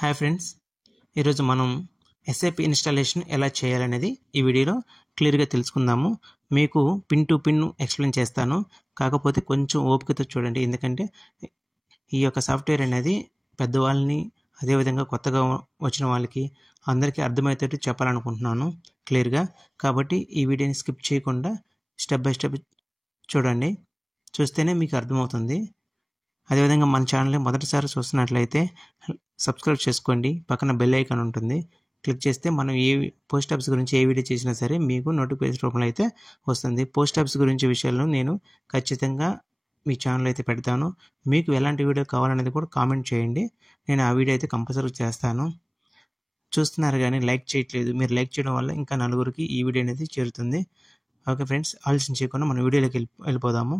Hi friends, ఈరోజు మనం SAP installation ఎలా చేయాలనేది ఈ వీడియోలో క్లియర్గా తెలుసుకుందాము. మీకు పిన్ టు పిన్ ఎక్స్ప్లెయిన్ చేస్తాను, కాకపోతే కొంచెం ఓపికతో చూడండి. ఎందుకంటే ఈ యొక్క సాఫ్ట్వేర్ అనేది పెద్దవాళ్ళని అదేవిధంగా కొత్తగా వచ్చిన వాళ్ళకి అందరికీ అర్థమయ్యేటట్టు చెప్పాలనుకుంటున్నాను క్లియర్గా. కాబట్టి ఈ వీడియోని స్కిప్ చేయకుండా స్టెప్ బై స్టెప్ చూడండి, చూస్తేనే మీకు అర్థమవుతుంది. అదేవిధంగా మన ఛానల్ని మొదటిసారి చూస్తున్నట్లయితే సబ్స్క్రైబ్ చేసుకోండి, పక్కన బెల్ ఐకాన్ ఉంటుంది, క్లిక్ చేస్తే మనం ఏ పోస్ట్ ఆఫీస్ గురించి ఏ వీడియో చేసినా సరే మీకు నోటిఫికేషన్ రూపంలో అయితే వస్తుంది. పోస్ట్ ఆఫీస్ గురించి విషయాలను నేను ఖచ్చితంగా మీ ఛానల్ అయితే పెడతాను. మీకు ఎలాంటి వీడియో కావాలనేది కూడా కామెంట్ చేయండి, నేను ఆ వీడియో అయితే కంపల్సరీ చేస్తాను. చూస్తున్నారు కానీ లైక్ చేయట్లేదు. మీరు లైక్ చేయడం వల్ల ఇంకా నలుగురికి ఈ వీడియో అనేది చేరుతుంది. ఓకే ఫ్రెండ్స్, ఆలస్యం చేయకుండా మన వీడియోలోకి వెళ్ళిపోదాము.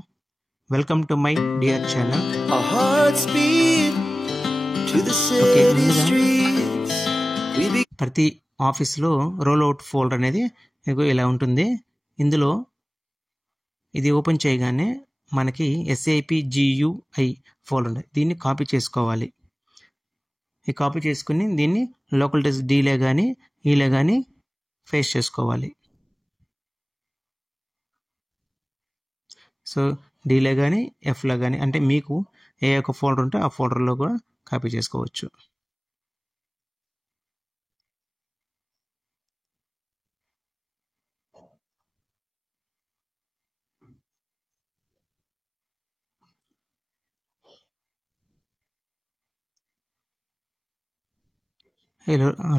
Welcome to my dear channel. ప్రతి ఆఫీస్లో రోల్ అవుట్ ఫోల్డర్ అనేది మీకు ఇలా ఉంటుంది. ఇందులో ఇది ఓపెన్ చేయగానే మనకి SAP GUI ఫోల్డర్ ఉంది, దీన్ని కాపీ చేసుకోవాలి. ఈ కాపీ చేసుకుని దీన్ని లోకల్ డెస్క్ డీలే కానీ ఈలే కానీ పేస్ట్ చేసుకోవాలి. సో డీలే కానీ ఎఫ్లో కానీ, అంటే మీకు ఏ ఒక్క ఫోల్డర్ ఉంటే ఆ ఫోల్డర్లో కూడా కాపీ చేసుకోవచ్చు.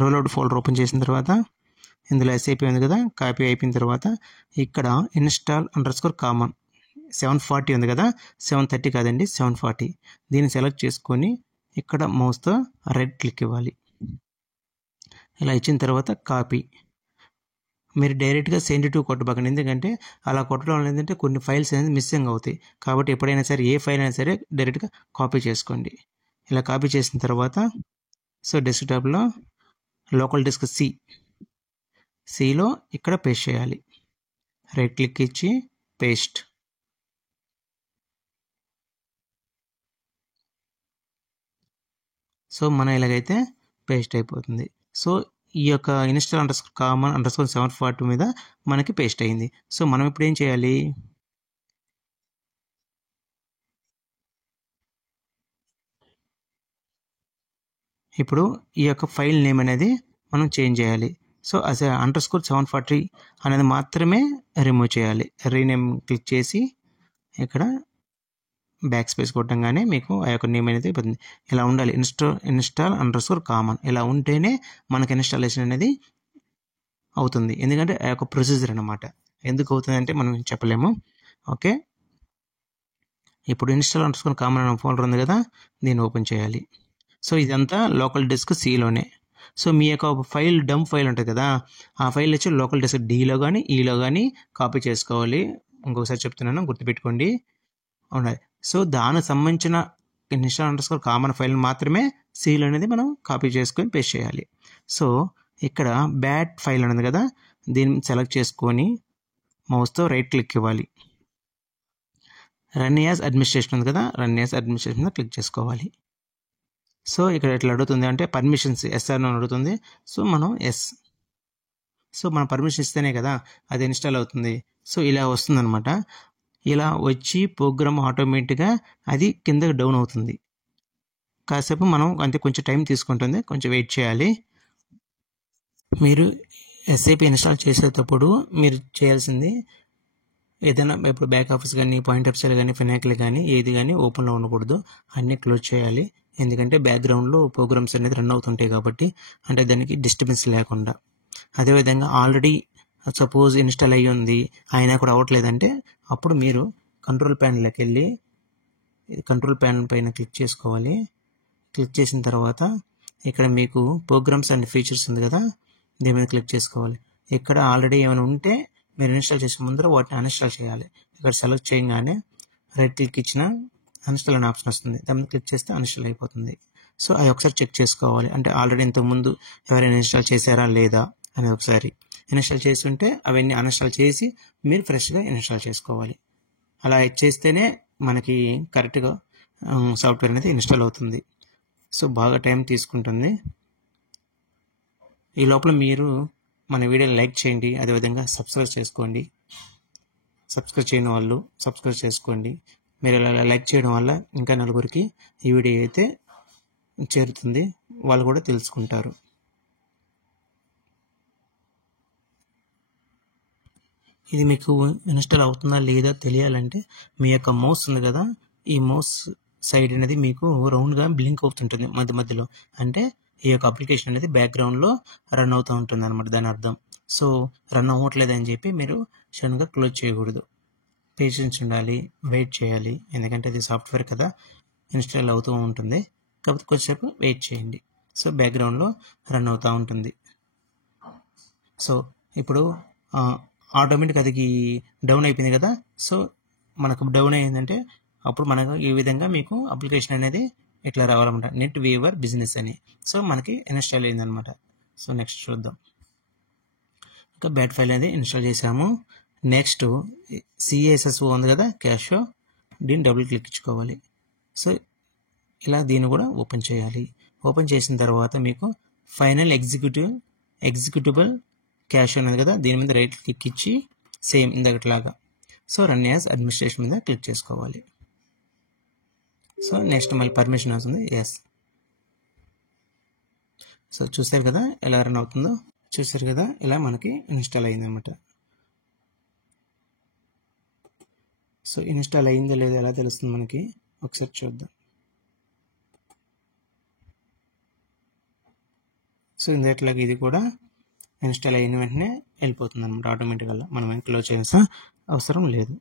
రోల్ అవుట్ ఫోల్డర్ ఓపెన్ చేసిన తర్వాత ఇందులో SAP ఉంది కదా, కాపీ అయిపోయిన తర్వాత ఇక్కడ install_common 740 ఉంది కదా, 730 కాదండి 740, దీన్ని సెలెక్ట్ చేసుకొని ఇక్కడ మౌస్తో రైట్ క్లిక్ ఇవ్వాలి. ఇలా ఇచ్చిన తర్వాత కాపీ. మీరు డైరెక్ట్గా సెండ్ టు కొట్టబాకండి, ఎందుకంటే అలా కొట్టడం వల్ల ఏంటంటే కొన్ని ఫైల్స్ అనేది మిస్సింగ్ అవుతాయి. కాబట్టి ఎప్పుడైనా సరే ఏ ఫైల్ అయినా సరే డైరెక్ట్గా కాపీ చేసుకోండి. ఇలా కాపీ చేసిన తర్వాత సో డెస్క్టాప్లో లోకల్ డిస్క్ సిలో ఇక్కడ పేస్ట్ చేయాలి. రైట్ క్లిక్ ఇచ్చి పేస్ట్. సో మనం ఇలాగైతే పేస్ట్ అయిపోతుంది. సో ఈ యొక్క install_common 740 మీద మనకి పేస్ట్ అయింది. సో మనం ఇప్పుడు ఏం చేయాలి, ఇప్పుడు ఈ యొక్క ఫైల్ నేమ్ అనేది మనం చేంజ్ చేయాలి. సో _740 అనేది మాత్రమే రిమూవ్ చేయాలి. రీనేమ్ క్లిక్ చేసి ఇక్కడ బ్యాక్ స్పేస్ కొట్టంగానే మీకు ఆ యొక్క నేమ్ అనేది అయిపోతుంది. ఇలా ఉండాలి, install_common. ఇలా ఉంటేనే మనకి ఇన్స్టాలేషన్ అనేది అవుతుంది. ఎందుకంటే ఆ యొక్క ప్రొసీజర్ అనమాట. ఎందుకు అవుతుంది అంటే మనం చెప్పలేము. ఓకే, ఇప్పుడు install_common అనే ఫోల్డర్ ఉంది కదా, దీన్ని ఓపెన్ చేయాలి. సో ఇదంతా లోకల్ డిస్క్ సిలోనే. సో మీ యొక్క ఫైల్ డంప్ ఫైల్ ఉంటుంది కదా, ఆ ఫైల్ వచ్చి లోకల్ డిస్క్ డీలో కానీ ఈలో కానీ కాపీ చేసుకోవాలి. ఇంకొకసారి చెప్తున్నాను, గుర్తుపెట్టుకోండి, ఉండాలి. సో దానికి సంబంధించిన install_common ఫైల్ మాత్రమే సిలో అనేది మనం కాపీ చేసుకొని పేస్ట్ చేయాలి. సో ఇక్కడ బ్యాట్ ఫైల్ అనేది కదా, దీన్ని సెలెక్ట్ చేసుకొని మౌస్తో రైట్ క్లిక్ ఇవ్వాలి. రన్ యాజ్ అడ్మినిస్ట్రేషన్ ఉంది కదా, రన్ యాజ్ అడ్మినిస్ట్రేషన్ మీద క్లిక్ చేసుకోవాలి. సో ఇక్కడ ఎట్లా అడుగుతుంది అంటే పర్మిషన్స్ SR అని అడుగుతుంది. సో మనం ఎస్. సో మనం పర్మిషన్ ఇస్తేనే కదా అది ఇన్స్టాల్ అవుతుంది. సో ఇలా వస్తుందన్నమాట. ఇలా వచ్చి ప్రోగ్రామ్ ఆటోమేటిక్గా అది కిందకి డౌన్ అవుతుంది. కాసేపు మనం అంటే కొంచెం టైం తీసుకుంటుంది, కొంచెం వెయిట్ చేయాలి. మీరు SAP ఇన్స్టాల్ చేసేటప్పుడు మీరు చేయాల్సింది ఏదైనా ఇప్పుడు బ్యాక్ ఆఫీస్ కానీ పాయింట్ ఆఫ్ సేల్ కానీ ఫినాకిల్ కానీ ఏది కానీ ఓపెన్లో ఉండకూడదు, అన్నీ క్లోజ్ చేయాలి. ఎందుకంటే బ్యాక్గ్రౌండ్లో ప్రోగ్రామ్స్ అనేది రన్ అవుతుంటాయి కాబట్టి, అంటే దానికి డిస్టర్బెన్స్ లేకుండా. అదేవిధంగా ఆల్రెడీ సపోజ్ ఇన్స్టాల్ అయ్యి ఉంది అయినా కూడా అవ్వట్లేదంటే అప్పుడు మీరు కంట్రోల్ ప్యానల్లోకి వెళ్ళి కంట్రోల్ ప్యానల్ పైన క్లిక్ చేసుకోవాలి. క్లిక్ చేసిన తర్వాత ఇక్కడ మీకు ప్రోగ్రామ్స్ అండ్ ఫీచర్స్ ఉంది కదా, దీని మీద క్లిక్ చేసుకోవాలి. ఇక్కడ ఆల్రెడీ ఏమైనా ఉంటే మీరు ఇన్స్టాల్ చేసే ముందర వాటిని అన్ఇన్స్టాల్ చేయాలి. ఇక్కడ సెలెక్ట్ చేయగానే రైట్ క్లిక్ ఇచ్చిన అన్ఇన్స్టాల్ అనే ఆప్షన్ వస్తుంది, దాని మీద క్లిక్ చేస్తే అన్ఇన్స్టాల్ అయిపోతుంది. సో అది ఒకసారి చెక్ చేసుకోవాలి, అంటే ఆల్రెడీ ఇంతకుముందు ఎవరైనా ఇన్స్టాల్ చేశారా లేదా అనేది ఒకసారి. ఇన్స్టాల్ చేసి ఉంటే అవన్నీ అన్ఇన్స్టాల్ చేసి మీరు ఫ్రెష్గా ఇన్స్టాల్ చేసుకోవాలి. అలా చేస్తేనే మనకి కరెక్ట్గా సాఫ్ట్వేర్ అనేది ఇన్స్టాల్ అవుతుంది. సో బాగా టైం తీసుకుంటుంది. ఈ లోపల మీరు మన వీడియోని లైక్ చేయండి, అదేవిధంగా సబ్స్క్రైబ్ చేసుకోండి. సబ్స్క్రైబ్ చేయని వాళ్ళు సబ్స్క్రైబ్ చేసుకోండి. మీరు ఇలా లైక్ చేయడం వల్ల ఇంకా నలుగురికి ఈ వీడియో అయితే చేరుతుంది, వాళ్ళు కూడా తెలుసుకుంటారు. ఇది మీకు ఇన్స్టాల్ అవుతుందా లేదా తెలియాలంటే మీ యొక్క మౌస్ ఉంది కదా, ఈ మౌస్ సైడ్ అనేది మీకు రౌండ్గా బ్లింక్ అవుతుంటుంది మధ్య మధ్యలో. అంటే ఈ యొక్క అప్లికేషన్ అనేది బ్యాక్గ్రౌండ్లో రన్ అవుతూ ఉంటుంది అనమాట, దాని అర్థం. సో రన్ అవ్వట్లేదు అని చెప్పి మీరు సడన్గా క్లోజ్ చేయకూడదు. పేషెన్స్ ఉండాలి, వెయిట్ చేయాలి. ఎందుకంటే ఇది సాఫ్ట్వేర్ కదా, ఇన్స్టాల్ అవుతూ ఉంటుంది. కాకపోతే కొద్దిసేపు వెయిట్ చేయండి. సో బ్యాక్గ్రౌండ్లో రన్ అవుతూ ఉంటుంది. సో ఇప్పుడు ఆటోమేటిక్ అది డౌన్ అయిపోయింది కదా. సో మనకు డౌన్ అయ్యిందంటే అప్పుడు మనకు ఈ విధంగా మీకు అప్లికేషన్ అనేది ఇట్లా రావాలన్నమాట, నెట్ వీవర్ బిజినెస్ అని. సో మనకి ఇన్స్టాల్ అయిందనమాట. సో నెక్స్ట్ చూద్దాం. ఇంకా బ్యాట్ ఫైల్ అనేది ఇన్స్టాల్ చేసాము. నెక్స్ట్ CSSO ఉంది కదా, క్యాషో, దీన్ని డబుల్ క్లిక్ ఇచ్చుకోవాలి. సో ఇలా దీన్ని కూడా ఓపెన్ చేయాలి. ఓపెన్ చేసిన తర్వాత మీకు ఫైనల్ ఎగ్జిక్యూటిబుల్ క్యాష్ ఉన్నది కదా, దీని మీద రైట్ క్లిక్ ఇచ్చి సేమ్ ఇందకట్లాగా సో రన్ యాజ్ అడ్మినిస్ట్రేషన్ మీద క్లిక్ చేసుకోవాలి. సో నెక్స్ట్ మళ్ళీ పర్మిషన్ అవుతుంది, ఎస్. సో చూసారు కదా ఎలా రన్ అవుతుందో, చూసారు కదా ఇలా మనకి ఇన్స్టాల్ అయిందనమాట. సో ఇన్స్టాల్ అయిందో లేదో ఎలా తెలుస్తుంది మనకి, ఒకసారి చూద్దాం. సో ఇందట్లాగా ఇది కూడా ఇన్స్టాల్ అయిన వెంటనే వెళ్ళిపోతుంది అనమాట ఆటోమేటిక్గా. మనం క్లోజ్ చేయాల్సిన అవసరం లేదు.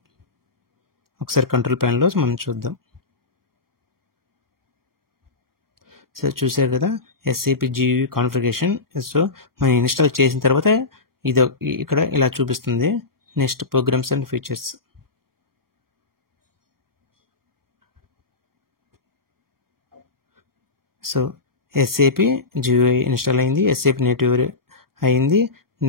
ఒకసారి కంట్రోల్ ప్యానెల్లో మనం చూద్దాం. సో చూసారు కదా SAP GUI కాన్ఫిగరేషన్. సో మనం ఇన్స్టాల్ చేసిన తర్వాత ఇది ఇక్కడ ఇలా చూపిస్తుంది. Next programs and features. So SAP GUI install అయింది, SAP నేటివ్ అయింది.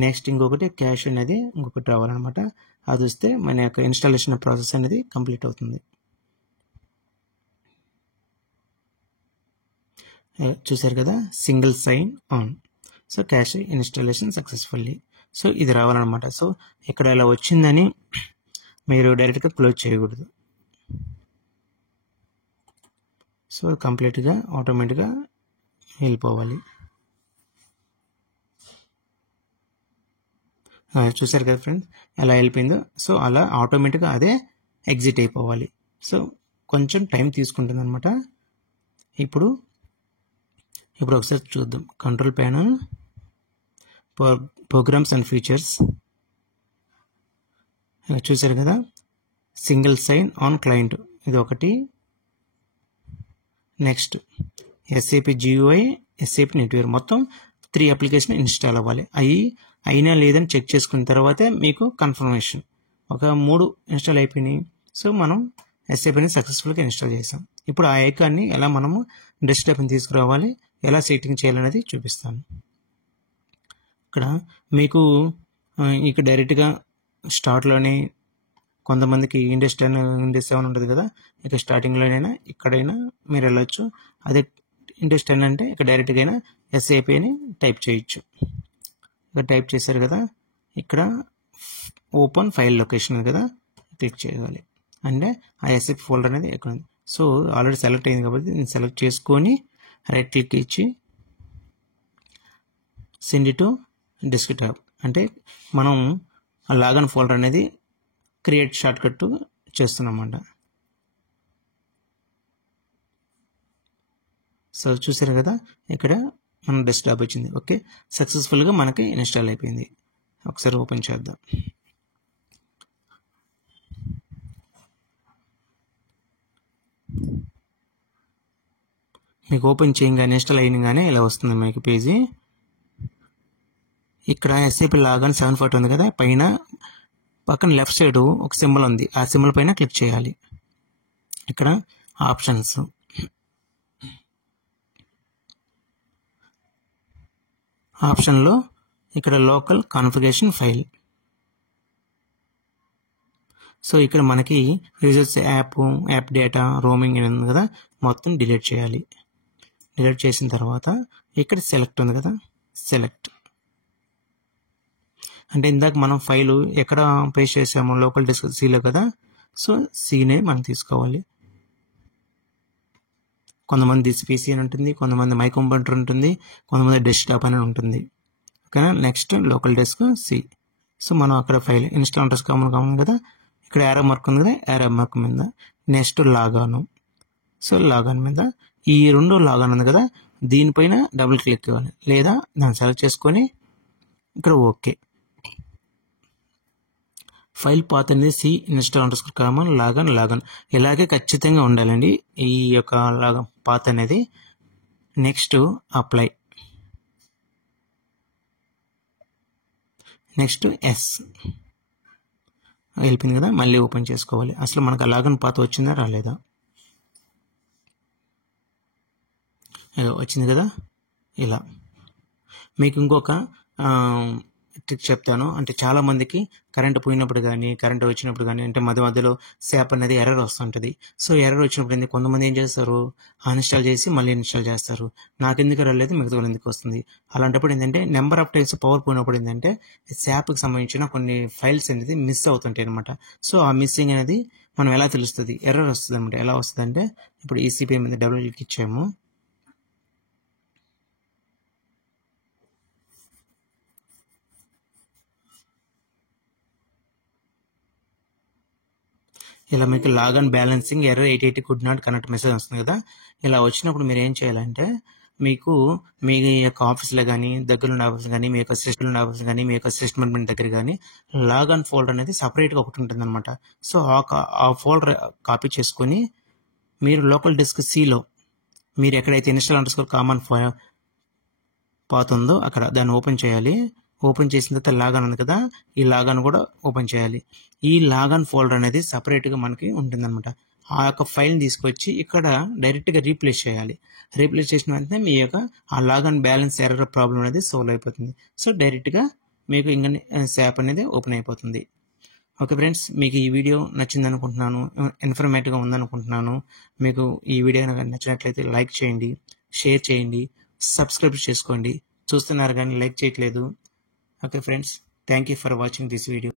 నెక్స్ట్ ఇంకొకటి క్యాష్ అనేది ఇంకొకటి రావాలన్నమాట. అది వస్తే మన యొక్క ఇన్స్టాలేషన్ ప్రాసెస్ అనేది కంప్లీట్ అవుతుంది. చూసారు కదా single sign on. So cache installation successfully. So ఇది రావాలన్నమాట. సో ఇక్కడ ఇలా వచ్చిందని మీరు డైరెక్ట్గా క్లోజ్ చేయకూడదు. సో కంప్లీట్గా ఆటోమేటిక్గా వెళ్ళిపోవాలి. చూసారు కదా ఫ్రెండ్స్ ఎలా వెళ్ళిపోయిందో. సో అలా ఆటోమేటిక్గా అదే ఎగ్జిట్ అయిపోవాలి. సో కొంచెం టైం తీసుకుంటుంది అనమాట. ఇప్పుడు ఒకసారి చూద్దాం. Control panel, programs and features. చూసారు కదా సింగిల్ సైన్ ఆన్ క్లయింట్ ఇది ఒకటి. Next SAP GUI, SAP NetWeaver, మొత్తం 3 అప్లికేషన్ ఇన్స్టాల్ అవ్వాలి. అయినా లేదని చెక్ చేసుకున్న తర్వాతే మీకు కన్ఫర్మేషన్. ఒక 3 ఇన్స్టాల్ అయిపోయినాయి. సో మనం SAPని సక్సెస్ఫుల్గా ఇన్స్టాల్ చేసాం. ఇప్పుడు ఆ ఐకాన్ని ఎలా మనము డెస్క్టాప్ని తీసుకురావాలి, ఎలా సెట్టింగ్ చేయాలనేది చూపిస్తాను. ఇక్కడ మీకు ఇక్కడ డైరెక్ట్గా స్టార్ట్లోనే కొంతమందికి Windows 10 Windows 7 ఉంటుంది కదా, ఇక స్టార్టింగ్లోనైనా ఇక్కడైనా మీరు వెళ్ళొచ్చు. అదే Windows 10 అంటే ఇక్కడ డైరెక్ట్గా అయినా SAP అని టైప్ చేయొచ్చు. ఇక్కడ టైప్ చేశారు కదా, ఇక్కడ ఓపెన్ ఫైల్ లొకేషన్ కదా క్లిక్ చేయాలి. అంటే ఆ SAP ఫోల్డర్ అనేది ఎక్కడ ఉంది. సో ఆల్రెడీ సెలెక్ట్ అయింది కాబట్టి నేను సెలెక్ట్ చేసుకొని రైట్ క్లిక్ ఇచ్చి సెండ్ టు డెస్క్టాప్. అంటే మనం ఆ లాగన్ ఫోల్డర్ అనేది క్రియేట్ షార్ట్ కట్ చేస్తున్నామన్నమాట. సో చూసారు కదా ఇక్కడ మన డెస్క్టాప్ వచ్చింది. ఓకే, సక్సెస్ఫుల్గా మనకి ఇన్స్టాల్ అయిపోయింది. ఒకసారి ఓపెన్ చేద్దాం. మీకు ఓపెన్ చేయగానే ఇన్స్టాల్ అయినగానే ఇలా వస్తుంది మీకు పేజీ. ఇక్కడ SAP లాగన్ 740 ఉంది కదా, పైన పక్కన లెఫ్ట్ సైడ్ ఒక సింబల్ ఉంది, ఆ సింబల్ పైన క్లిక్ చేయాలి. ఇక్కడ ఆప్షన్స్, ఆప్షన్లో ఇక్కడ లోకల్ కాన్ఫిగరేషన్ ఫైల్. సో ఇక్కడ మనకి యూజర్స్ యాప్ డేటా రోమింగ్ ఉంది కదా, మొత్తం డిలీట్ చేయాలి. డిలీట్ చేసిన తర్వాత ఇక్కడ సెలెక్ట్ ఉంది కదా, సెలెక్ట్ అంటే ఇందాక మనం ఫైలు ఎక్కడ పేస్ట్ చేసాము, లోకల్ డిస్క్ సిలో కదా. సో సీనే మనం తీసుకోవాలి. కొంతమంది పీసీ అని ఉంటుంది, కొంతమంది మై కంప్యూటర్ ఉంటుంది, కొంతమంది డెస్క్టాప్ అని ఉంటుంది. ఓకేనా. Next local disk C. So మనం అక్కడ ఫైల్ ఇన్స్టాల్ ఇంట్రెస్ట్ కామన్ కదా, ఇక్కడ యారో మార్క్ ఉంది కదా, యారో మార్క్ మీద నెక్స్ట్ లాగాను. సో లాగాన్ మీద ఈ రెండు లాగాన్ ఉంది కదా, దీనిపైన డబుల్ క్లిక్ ఇవ్వాలి, లేదా దాన్ని సెలెక్ట్ చేసుకొని ఇక్కడ ఓకే. ఫైల్ పాత్ అనేది C install underscore common logon ఇలాగే ఖచ్చితంగా ఉండాలండి ఈ యొక్క లాగన్ పాత్ అనేది. నెక్స్ట్ అప్లై, నెక్స్ట్ ఎస్ వెళ్ళిపోయింది కదా, మళ్ళీ ఓపెన్ చేసుకోవాలి. అసలు మనకు లాగన్ పాత్ వచ్చిందా రాలేదా, వచ్చింది కదా. ఇలా మీకు ఇంకొక ట్రిక్ చెప్తాను. అంటే చాలా మందికి కరెంట్ పోయినప్పుడు కానీ కరెంట్ వచ్చినప్పుడు కానీ అంటే మధ్యలో శాప్ అనేది ఎర్రర్ వస్తుంటుంది. సో ఎర్రర్ వచ్చినప్పుడు కొంతమంది ఏం చేస్తారు, అన్ఇన్స్టాల్ చేసి మళ్ళీ ఇన్స్టాల్ చేస్తారు. నాకెందుకు రాలేదు, మిగతా ఎందుకు వస్తుంది. అలాంటప్పుడు ఏంటంటే నెంబర్ ఆఫ్ టైమ్స్ పవర్ పోయినప్పుడు ఏంటంటే శాప్కి సంబంధించిన కొన్ని ఫైల్స్ అనేది మిస్ అవుతుంటాయి అనమాట. సో ఆ మిస్సింగ్ అనేది మనం ఎలా తెలుస్తుంది, ఎర్రర్ వస్తుంది అనమాట. ఎలా వస్తుంది అంటే ఇప్పుడు ఈసీపీ మీద డబుల్ క్లిక్ ఇచ్చాము, ఇలా మీకు lagoon balancing error 880 could not connect message వస్తుంది కదా. ఇలా వచ్చినప్పుడు మీరు ఏం చేయాలంటే మీకు మీ యొక్క ఆఫీస్లో కానీ దగ్గర ఉన్న ఆఫీస్ కానీ మీ యొక్క సిస్టమ్ ఉన్న ఆఫీస్ కానీ మీ యొక్క సిస్టమ్ అడ్మిన్ దగ్గర కానీ లాగన్ ఫోల్డర్ అనేది సపరేట్గా ఒకటి ఉంటుంది అనమాట. సో ఆ ఫోల్డర్ కాపీ చేసుకొని మీరు లోకల్ డిస్క్ సిలో మీరు ఎక్కడైతే ఇన్స్టాల్ అండర్స్కోర్ కామన్ పాత్ ఉందో అక్కడ దాన్ని ఓపెన్ చేయాలి. ఓపెన్ చేసిన తర్వాత లాగన్ ఉంది కదా, ఈ లాగన్ కూడా ఓపెన్ చేయాలి. ఈ లాగన్ ఫోల్డర్ అనేది సపరేట్గా మనకి ఉంటుందన్నమాట. ఆ యొక్క ఫైల్ని తీసుకొచ్చి ఇక్కడ డైరెక్ట్గా రీప్లేస్ చేయాలి. రీప్లేస్ చేసిన వెంటనే మీ యొక్క ఆ లాగన్ బ్యాలెన్స్ ఎర్రర్ ప్రాబ్లం అనేది సాల్వ్ అయిపోతుంది. సో డైరెక్ట్గా మీకు ఇంకా శాప్ అనేది ఓపెన్ అయిపోతుంది. ఓకే ఫ్రెండ్స్, మీకు ఈ వీడియో నచ్చింది అనుకుంటున్నాను, ఇన్ఫర్మేటివ్గా ఉందనుకుంటున్నాను. మీకు ఈ వీడియో నచ్చినట్లయితే లైక్ చేయండి, షేర్ చేయండి, సబ్స్క్రైబ్ చేసుకోండి. చూస్తున్నారు కానీ లైక్ చేయట్లేదు. Okay friends, thank you for watching this video.